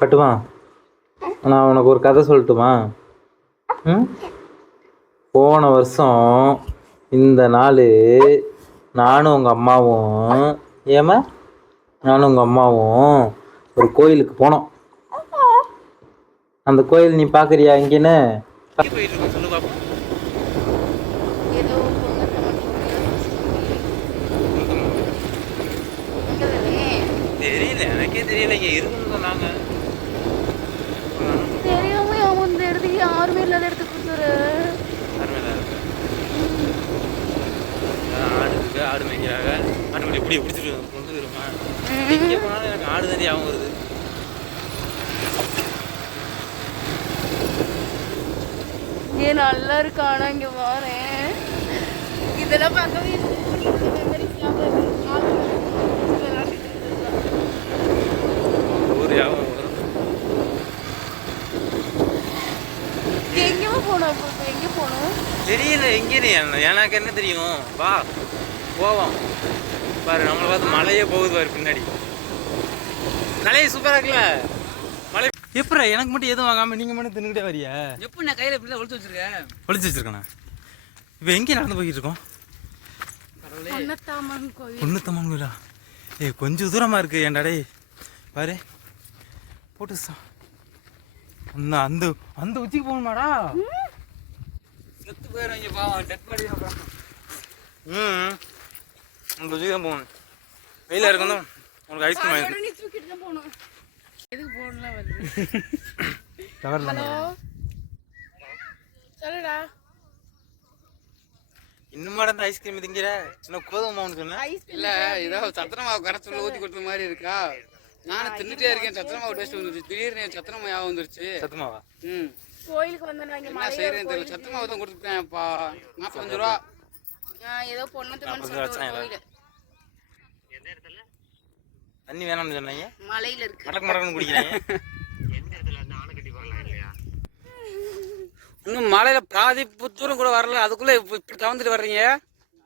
கட்டுமா? நான் உனக்கு ஒரு கதை சொல்லட்டுமா? போன வருஷம் இந்த நாள் நானும் உங்கள் அம்மாவும் நானும் உங்கள் அம்மாவும் ஒரு கோயிலுக்கு போனோம். அந்த கோயில் நீ பார்க்குறியா இங்கேன்னு? தெரியல, எனக்கே தெரியல. இங்கே இருக்குன்னு சொன்னாங்க. தெரியாம அவன் இந்த இடத்துக்கு யாருமே இல்லாத இடத்துக்கு கொடுத்துரு. ஆடு மேய்க்கிறாங்க. ஆடு எப்படி பிடிச்சிட்டு கொண்டு வருமா? எங்கே போனாலும் எனக்கு ஆடு தான் ஞாபகம் வருது. இங்கே நல்லா இருக்கு. ஆனா இங்க போறேன் இதெல்லாம் பார்க்கவே ஒரு ஞாபகம் வரும். எங்கேயோ போனோம். இப்போ எங்கே போனோம் தெரியல. எங்கே எனக்கு என்ன தெரியும்? வா போவோம். பாரு, நம்மளை பார்த்து மழையே போகுது பாரு பின்னாடி. மழையே சூப்பராக இருக்குல்ல? மழை எப்படா எனக்கு மட்டும் எதுவும் வாங்காமல் நீங்கள் மட்டும் தின்னுக்கிட்டே வரியா? எப்போ நான் கையில் இப்படி தான் ஒழிச்சு வச்சிருக்கேண்ணா. இப்போ எங்கே நடந்து போய்கிட்டு இருக்கோம்? பொன்னத்தம்மன் கோயில். பொன்னத்தம்மன் கோயிலா? கொஞ்சம் தூரமாக இருக்குது. ஏன்டாடே பாரு போட்டு அந்த அந்த அந்த உச்சிக்கு போகணுமாடா? செத்து போயிடுவாங்க பாவம். டெட் பாடி அந்த உச்சிக்கு தான் போகணும். வெயிலாக இருக்கணும். உனக்கு ஐஸ்கிரீம் வாங்கி தூக்கிட்டு தான் போகணும். எதுக்கு போகணும்லாம் வருது. ஹலோ சொல்லுடா. இன்னும் அந்த ஐஸ்கிரீம் திங்கிற சின்ன கோதுமை மாவுன்னு சொன்னேன். இல்லை, ஏதோ சத்திர மாவு கரைச்சல் ஊற்றி கொடுத்த மாதிரி இருக்கா? நானும் தின்னுட்டே இருக்கேன். சத்திர மாவு டேஸ்ட் வந்துருச்சு. திடீர்னு சத்திர மாவு வந்துருச்சு. சத்துமாவா? கோயிலுக்கு வந்தேன். என்ன செய்யறேன்னு தெரியல. சத்திர மாவு தான் கொடுத்துருக்கேன்ப்பா. 45 ரூபா. ஏதோ பொன்னத்தம்மன் கோயில் தண்ணி வேணாம்னு சொன்னாங்க. மலையில இருக்கு. மடக்கு குடிக்கிறாங்க. இன்னும் மலையில பாதி புத்தூரம் கூட வரல. அதுக்குள்ள இப்படி தவந்துட்டு வர்றீங்க.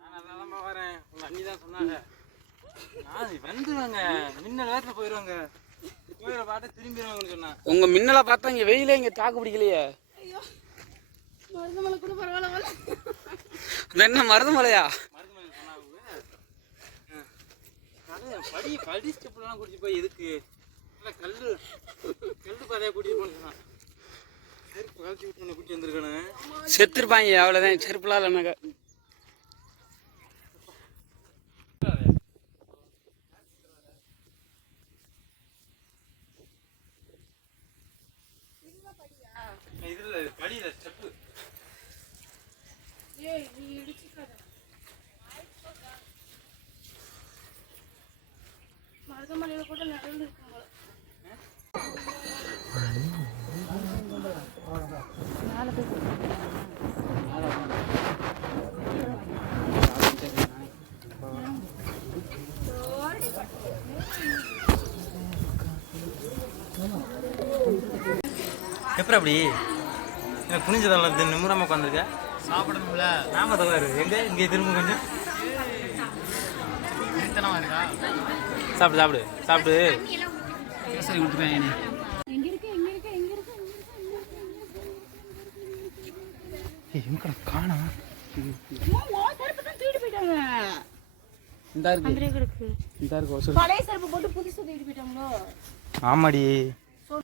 நான் வரேன். உங்க அண்ணி தான் சொன்னாங்க. வந்துருவாங்க. மின்னல் வேகத்துல போயிடுவாங்க. கோயிலை பார்த்து திரும்பிடுவாங்கன்னு சொன்னாங்க. உங்க மின்னலை பார்த்தா இங்க வெயிலே இங்க தாக்கு பிடிக்கலையே. மருதமலை கூட பரவாயில்ல. என்ன மருதமலையா? படி ஸ்டெப்லாம் குடிச்சு போய் எதுக்கு? கல்லு பாதையை கூட்டிட்டு போனா செருப்பு கழிச்சு விட்டு கூட்டி வந்திருக்கானு. செத்துருப்பாங்க. அவ்வளோதான். செருப்புலாம் இல்லைனாக்கா. இதுல படியில ஸ்டெப்பு. மருதமலையில கூட நடந்து இருக்கும் போல. எப்படி அப்படி குனிஞ்சதெல்லாம் நிமிராம உட்காந்துருக்க? சாப்பிடணும்ல. நாம தவறு எங்க இங்கே திரும்ப கொஞ்சம் சாப்பிடு சாப்பிடு சாப்பிடு. சரி விட்டுருவேன். எங்க காணோம்? பழைய செருப்பு போட்டு புதுசு தூக்கிட்டு போயிட்டாங்களோ? ஆமாடி.